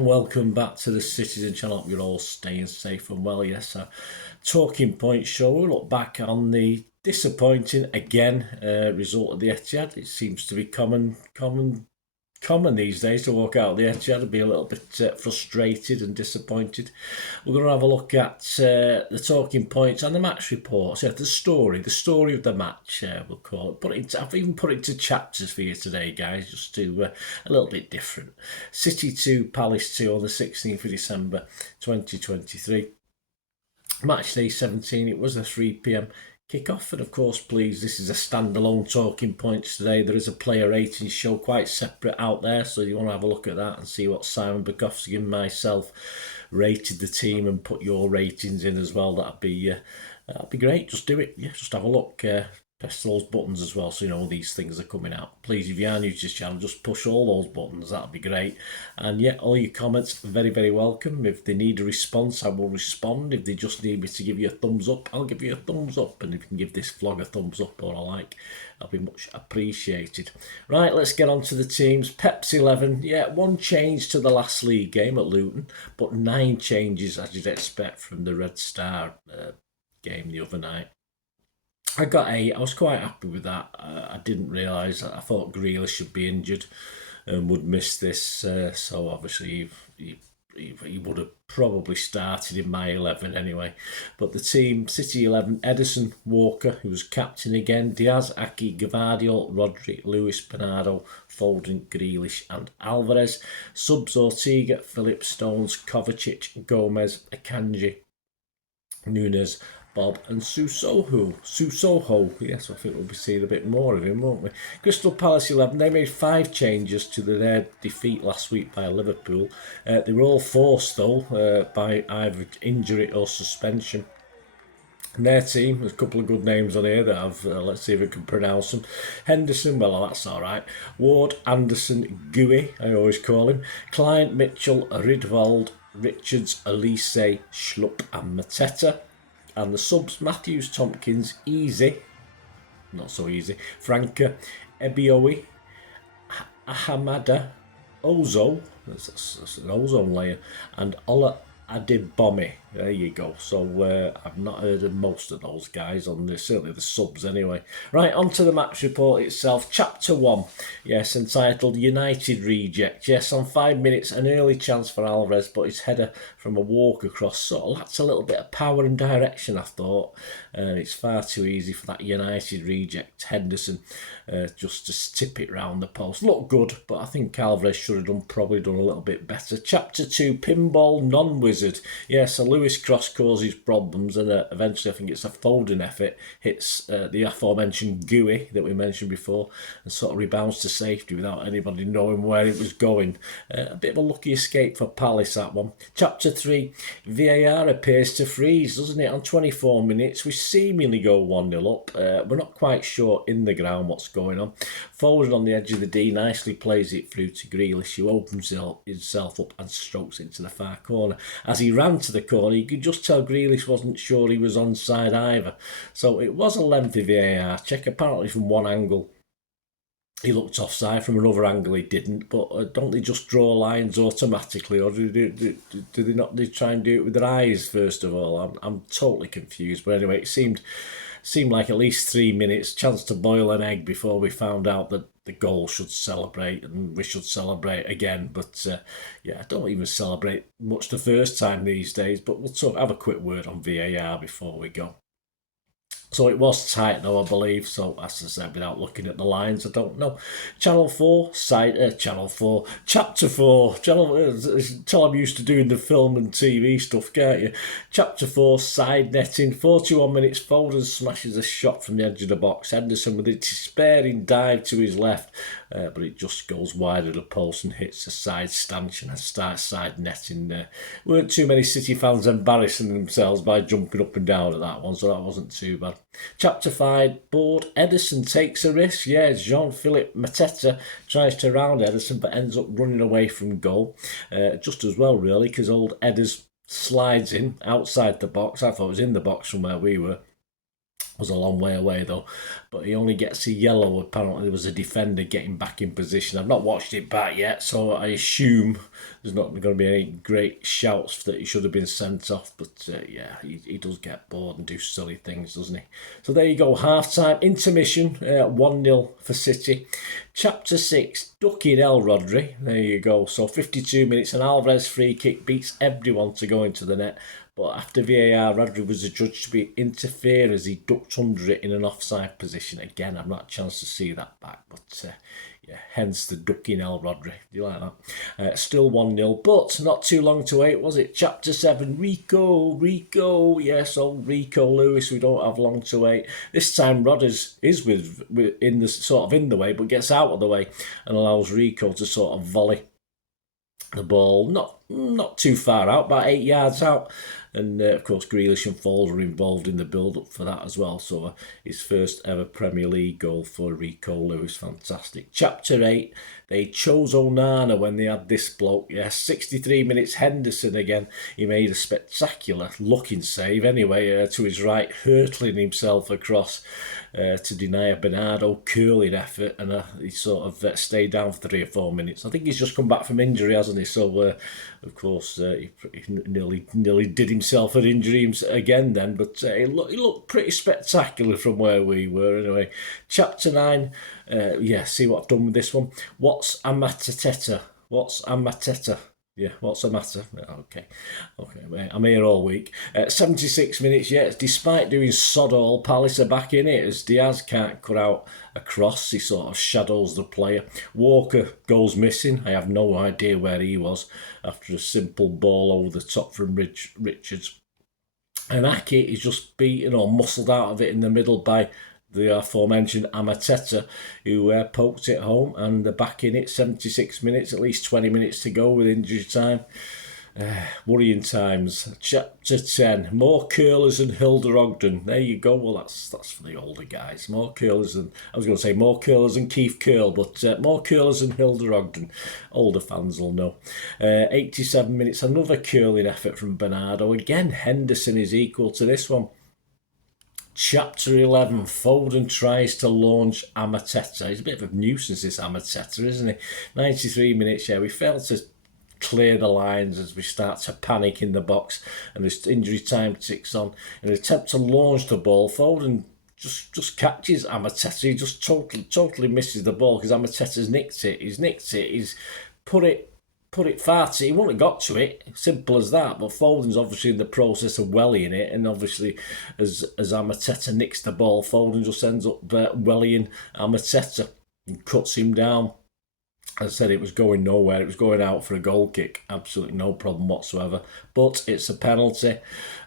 and welcome back to the Citizen channel. Hope you're all staying safe and well. Yes, a talking point show. We'll look back on the disappointing again result of the Etihad. It seems to be common these days to walk out of the Etihad and be a little bit frustrated and disappointed. We're going to have a look at the talking points and the match reports. Yeah, the story of the match, we'll call it. I've even put it to chapters for you today, guys, just to a little bit different. City 2, Palace 2 on the 16th of December 2023. Match day 17, it was a 3 p.m. kick-off, and of course, please, this is a standalone talking points today. There is a player ratings show quite separate out there, so you want to have a look at that and see what Simon Bukowski and myself rated the team and put your ratings in as well. That'd be great. Just do it. Yeah, just have a look. Press those buttons as well so you know these things are coming out. Please, if you are new to this channel, just push all those buttons. That'd be great. And yeah, all your comments very, very welcome. If they need a response, I will respond. If they just need me to give you a thumbs up, I'll give you a thumbs up. And if you can give this vlog a thumbs up or a like, that'll be much appreciated. Right, let's get on to the teams. Pep's 11. Yeah, one change to the last league game at Luton, but 9 changes as you'd expect from the Red Star game the other night. I got 8. I was quite happy with that. I didn't realise that. I thought Grealish should be injured and would miss this. So obviously he would have probably started in my 11 anyway. But the team, City 11, Edison, Walker, who was captain again, Diaz, Aki, Gvardiol, Rodri, Lewis, Bernardo, Foden, Grealish and Alvarez. Subs, Ortega, Phillips, Stones, Kovacic, Gomez, Akanji, Nunes, Bob and Susoho. Yes, I think we'll be seeing a bit more of him, won't we? Crystal Palace 11, they made 5 changes to their defeat last week by Liverpool. They were all forced, though, by either injury or suspension. And their team, there's a couple of good names on here that I've, let's see if I can pronounce them. Henderson, well, that's all right. Ward, Anderson, Gooey, I always call him. Klein, Mitchell, Ridwald, Richards, Elise, Schlupp and Mateta. And the subs, Matthews, Tompkins, Easy, not so easy, Franca, Ebiowi, Ahamada, Ozo, that's an ozone layer, and Ola Adebomi. There you go. So I've not heard of most of those guys on this, certainly the subs anyway. Right, on to the match report itself. Chapter 1, yes, entitled United Reject. Yes, on 5 minutes, an early chance for Alvarez, but his header from a walk across sort of lacks a little bit of power and direction, I thought. It's far too easy for that United reject, Henderson, just to tip it round the post. Looked good, but I think Alvarez should have probably done a little bit better. Chapter 2, Pinball Non-Wizard. Yes, a Lewis cross causes problems, and eventually I think it's a Foden effort, hits the aforementioned Gooey that we mentioned before, and sort of rebounds to safety without anybody knowing where it was going. A bit of a lucky escape for Palace, that one. Chapter 3, VAR appears to freeze, doesn't it? On 24 minutes, we seemingly go 1-0 up. We're not quite sure in the ground what's going on. Foden on the edge of the D nicely plays it through to Grealish, who opens himself up and strokes into the far corner. As he ran to the corner, you could just tell Grealish wasn't sure he was onside either. So it was a lengthy VAR check, apparently from one angle he looked offside, from another angle he didn't. But don't they just draw lines automatically, or do they not? They try and do it with their eyes first of all? I'm totally confused. But anyway, it seemed like at least 3 minutes, chance to boil an egg before we found out that the goal should celebrate, and we should celebrate again. But yeah, I don't even celebrate much the first time these days. But we'll have a quick word on VAR before we go. So it was tight though, I believe. So as I said, without looking at the lines, I don't know. Chapter 4. Tell I'm used to doing the film and TV stuff, can't you? Chapter 4, side netting. 41 minutes, Foden smashes a shot from the edge of the box. Henderson with a despairing dive to his left, but it just goes wide of the post and hits the side stanchion and starts side netting there. Weren't too many City fans embarrassing themselves by jumping up and down at that one, so that wasn't too bad. Chapter 5, board. Edison takes a risk. Yeah, Jean-Philippe Mateta tries to round Edison but ends up running away from goal. Just as well, really, because old Edders slides in outside the box. I thought it was in the box from where we were. Was a long way away though, but he only gets a yellow. Apparently there was a defender getting back in position. I've not watched it back yet, so I assume there's not going to be any great shouts that he should have been sent off, but yeah, he does get bored and do silly things, doesn't he? So there you go, half-time, intermission, 1-0 for City. Chapter 6, ducking El Rodri, there you go. So 52 minutes, an Alvarez free kick beats everyone to go into the net. But after VAR, Rodri was adjudged to be interfered as he ducked under it in an offside position. Again, I've not had a chance to see that back, but yeah, hence the ducking El Rodri. Do you like that? Still 1-0, but not too long to wait, was it? Chapter 7, Rico, yes, old Rico Lewis. We don't have long to wait. This time, Rodgers is with in the sort of in the way, but gets out of the way and allows Rico to sort of volley the ball, not too far out, about 8 yards out. And of course, Grealish and Foles were involved in the build-up for that as well. So his first ever Premier League goal for Rico Lewis, fantastic. Chapter 8, they chose Onana when they had this bloke. Yes, 63 minutes, Henderson again. He made a spectacular looking save anyway, to his right, hurtling himself across to deny a Bernardo curling effort. And he sort of stayed down for 3 or 4 minutes. I think he's just come back from injury, hasn't he? So, of course, he nearly did himself an injury again then, but he looked pretty spectacular from where we were anyway. Chapter 9, yeah, see what I've done with this one. What's a Mateta? Yeah, what's the matter? Okay, I'm here all week. 76 minutes, yeah, despite doing sod all, Palace are back in it as Diaz can't cut out a cross. He sort of shadows the player. Walker goes missing. I have no idea where he was after a simple ball over the top from Richards. And Aki is just beaten or muscled out of it in the middle by the aforementioned Amateta, who poked it home, and they're back in it. 76 minutes, at least 20 minutes to go with injury time. Worrying times. Chapter 10, more curlers and Hilda Ogden. There you go. Well, that's for the older guys. More curlers than, I was going to say more curlers than Keith Curl, but more curlers than Hilda Ogden. Older fans will know. 87 minutes, another curling effort from Bernardo. Again, Henderson is equal to this one. Chapter 11, Foden tries to launch Amateta. He's a bit of a nuisance, this Amateta, isn't he? 93 minutes, yeah, we failed to clear the lines as we start to panic in the box and this injury time ticks on. In an attempt to launch the ball, Foden just catches Amateta. He just totally misses the ball because Amateta's nicked it. He's put it far too. He wouldn't have got to it. Simple as that. But Foden's obviously in the process of wellying it, and obviously as Amateta nicks the ball, Foden just ends up wellying Amateta and cuts him down. As I said, it was going nowhere. It was going out for a goal kick. Absolutely no problem whatsoever. But it's a penalty.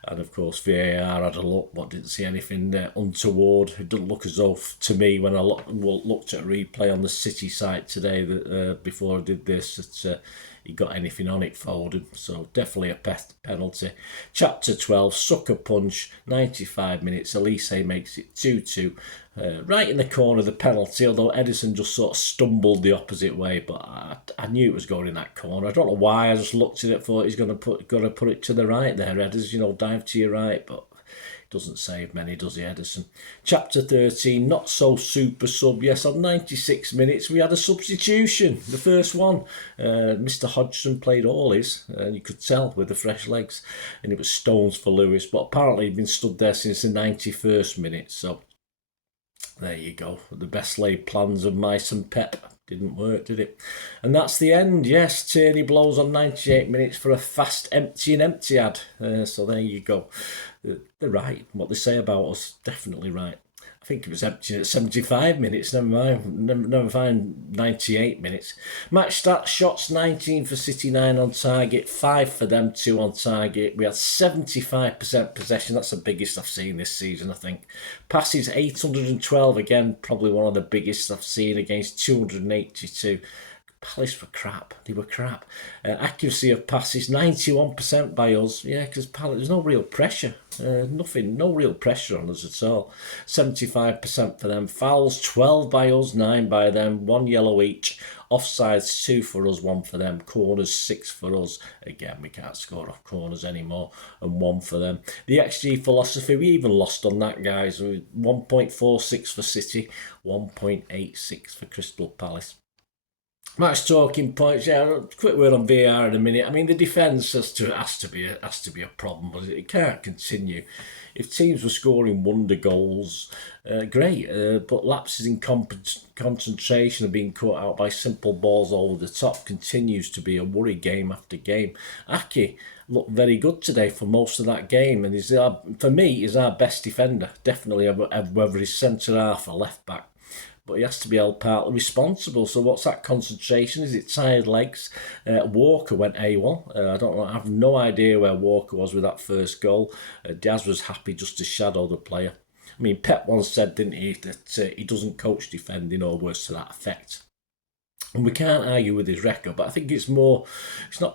And of course, VAR had a look, but didn't see anything untoward. It doesn't look as though, to me, when I looked at a replay on the City site today, that before I did this, that he got anything on it, Foden. So definitely a penalty. Chapter 12, sucker punch, 95 minutes. Elise makes it 2-2. Right in the corner of the penalty, although Edison just sort of stumbled the opposite way, but I knew it was going in that corner. I don't know why, I just looked at it, thought he's going to put it to the right there, Edison, dive to your right, but doesn't save many, does he, Edison? Chapter 13, not so super sub. Yes, on 96 minutes, we had a substitution, the first one. Mr. Hodgson played all his, and you could tell with the fresh legs, and it was Stones for Lewis, but apparently he'd been stood there since the 91st minute, so there you go. The best laid plans of mice and Pep. Didn't work, did it? And that's the end. Yes, Tierney blows on 98 minutes for a fast empty and empty ad. So there you go. They're right. What they say about us, definitely right. I think it was empty at 75 minutes, never mind 98 minutes. Match stats, shots 19 for City, 9 on target, 5 for them, 2 on target. We had 75% possession, that's the biggest I've seen this season, I think. Passes 812, again, probably one of the biggest I've seen against 282. Palace were crap. They were crap. Accuracy of passes, 91% by us. Yeah, because Palace, there's no real pressure. Nothing, no real pressure on us at all. 75% for them. Fouls, 12 by us, 9 by them. 1 yellow each. Offsides, 2 for us, 1 for them. Corners, 6 for us. Again, we can't score off corners anymore. And 1 for them. The XG philosophy, we even lost on that, guys. 1.46 for City, 1.86 for Crystal Palace. Match talking points. Yeah, quick word on VAR in a minute. I mean, the defence has to be a problem, but it can't continue. If teams were scoring wonder goals, great, but lapses in concentration and being caught out by simple balls over the top continues to be a worry game after game. Aki looked very good today for most of that game, and for me, is our best defender, definitely, whether he's centre half or left back. But he has to be held partly responsible. So what's that concentration? Is it tired legs? Walker went AWOL. I don't know. I have no idea where Walker was with that first goal. Diaz was happy just to shadow the player. I mean, Pep once said, didn't he, that he doesn't coach defending or words to that effect. And we can't argue with his record, but I think it's not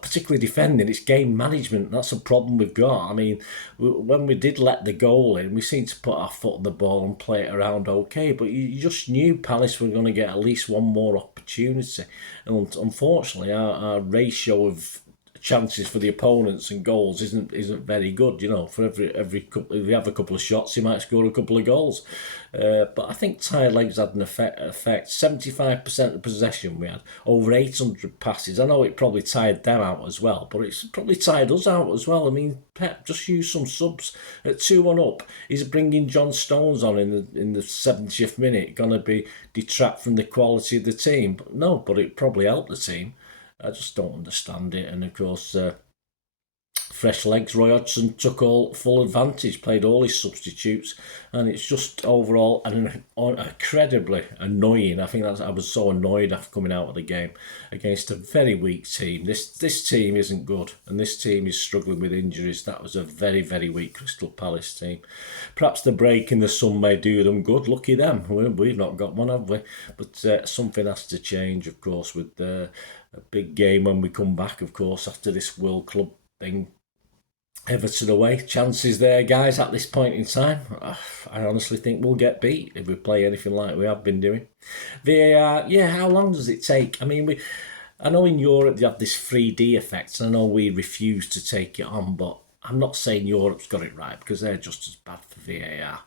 particularly defending, it's game management. That's a problem we've got. I mean, when we did let the goal in, we seemed to put our foot on the ball and play it around okay, but you just knew Palace were going to get at least one more opportunity. And unfortunately, our ratio of chances for the opponents and goals isn't very good. You know, for every couple, if you have a couple of shots, you might score a couple of goals. But I think tired legs had an effect. 75% of possession we had, over 800 passes. I know it probably tired them out as well, but it's probably tired us out as well. I mean, Pep just used some subs at 2-1 up. He's bringing John Stones on in the 70th minute. Going to be detract from the quality of the team? But no, but it probably helped the team. I just don't understand it. And of course, fresh legs. Roy Hodgson took full advantage, played all his substitutes, and it's just overall incredibly annoying. I think I was so annoyed after coming out of the game against a very weak team. This team isn't good, and this team is struggling with injuries. That was a very, very weak Crystal Palace team. Perhaps the break in the sun may do them good. Lucky them. We've not got one, have we? But something has to change, of course, with a big game when we come back, of course, after this World Club thing. Everton away, chances there, guys, at this point in time. I honestly think we'll get beat if we play anything like we have been doing. VAR, yeah, how long does it take? I mean, I know in Europe they have this 3D effect, and I know we refuse to take it on, but I'm not saying Europe's got it right, because they're just as bad for VAR.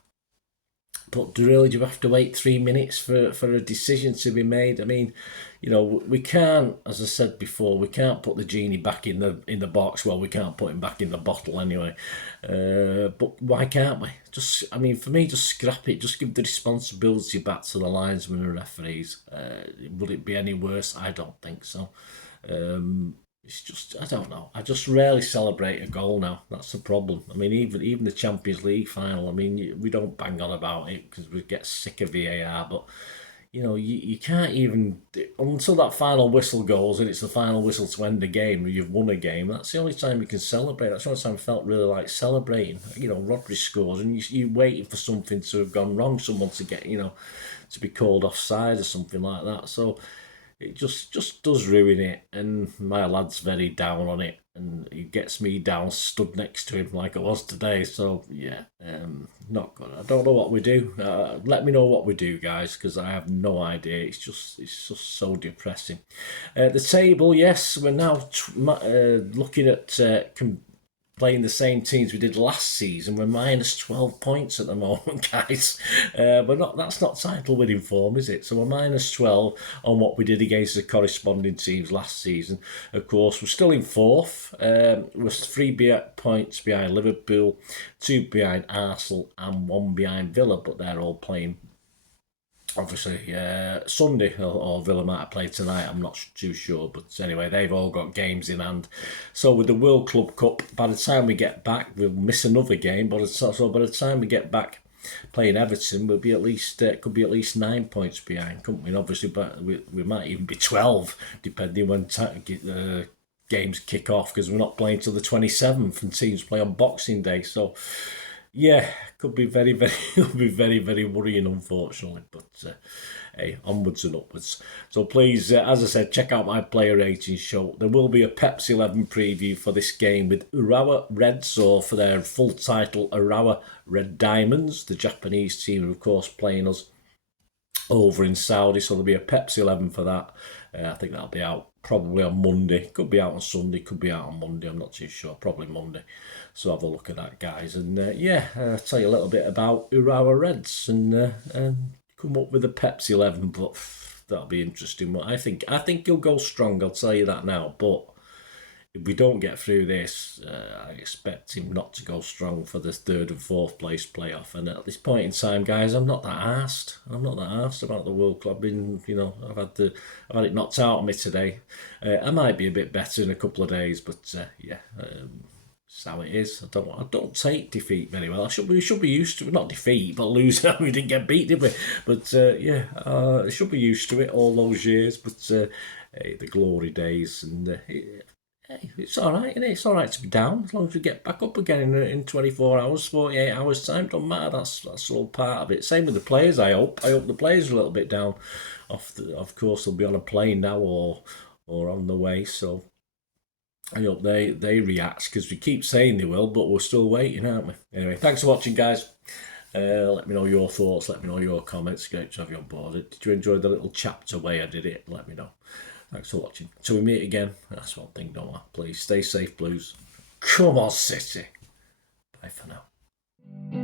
But really, do you have to wait 3 minutes for a decision to be made? I mean, you know, we can't, as I said before, we can't put the genie back in the box. Well, we can't put him back in the bottle anyway. But why can't we? I mean, for me, just scrap it. Just give the responsibility back to the linesmen and referees. Would it be any worse? I don't think so. It's just, I don't know. I just rarely celebrate a goal now. That's the problem. I mean, even the Champions League final, I mean, we don't bang on about it because we get sick of VAR, but, you know, you can't even, until that final whistle goes and it's the final whistle to end the game, you've won a game, that's the only time you can celebrate. That's the only time I felt really like celebrating. You know, Rodri scores and you're waiting for something to have gone wrong, someone to get, you know, to be called offside or something like that. So it just does ruin it, and my lad's very down on it, and he gets me down, stood next to him like I was today. So yeah, not good. I don't know what we do. Let me know what we do, guys, because I have no idea. It's just so depressing. The table, yes, we're now looking at playing the same teams we did last season. We're minus 12 points at the moment, guys. That's not title winning form, is it? So we're minus 12 on what we did against the corresponding teams last season. Of course, we're still in fourth. We're 3 points behind Liverpool, 2 behind Arsenal, and 1 behind Villa, but they're all playing obviously Sunday, or Villa might have played tonight, I'm not too sure, but anyway, they've all got games in hand. So with the World Club Cup, by the time we get back, we'll miss another game, but so by the time we get back playing Everton, we'll be at least could be at least 9 points behind, couldn't we? And obviously, but we might even be 12, depending when games kick off, because we're not playing till the 27th and teams play on Boxing Day. So Yeah, could be very, very, could be very, very worrying, unfortunately. But hey, onwards and upwards. So please, as I said, check out my player rating show. There will be a Pepsi 11 preview for this game with Urawa Reds, or for their full title, Urawa Red Diamonds, the Japanese team, of course, playing us over in Saudi. So there'll be a Pepsi 11 for that. I think that'll be out probably on Monday. Could be out on Sunday, could be out on Monday. I'm not too sure. Probably Monday. So have a look at that, guys. And I'll tell you a little bit about Urawa Reds and come up with a Pepsi 11. But that'll be interesting. But I think he'll go strong. I'll tell you that now. But if we don't get through this, I expect him not to go strong for the third and fourth place playoff. And at this point in time, guys, I'm not that arsed. I'm not that arsed about the World Club. I've been, I've had it knocked out of me today. I might be a bit better in a couple of days, but it's how it is. I don't take defeat very well. We should be used to it. Not defeat, but losing. We didn't get beat, did we? But I should be used to it all those years. But hey, the glory days, and hey, it's all right, isn't it? It's all right to be down as long as we get back up again in 24 hours, 48 hours time. Don't matter. That's all part of it. Same with the players. I hope the players are a little bit down. Of course, they'll be on a plane now or on the way. So I hope they react, because we keep saying they will, but we're still waiting, aren't we? Anyway, thanks for watching, guys. Let me know your thoughts. Let me know your comments. Great to have you on board. Did you enjoy the little chapter way I did it? Let me know. Thanks for watching. Till we meet again, that's one thing, don't I? Please stay safe, Blues. Come on, City. Bye for now.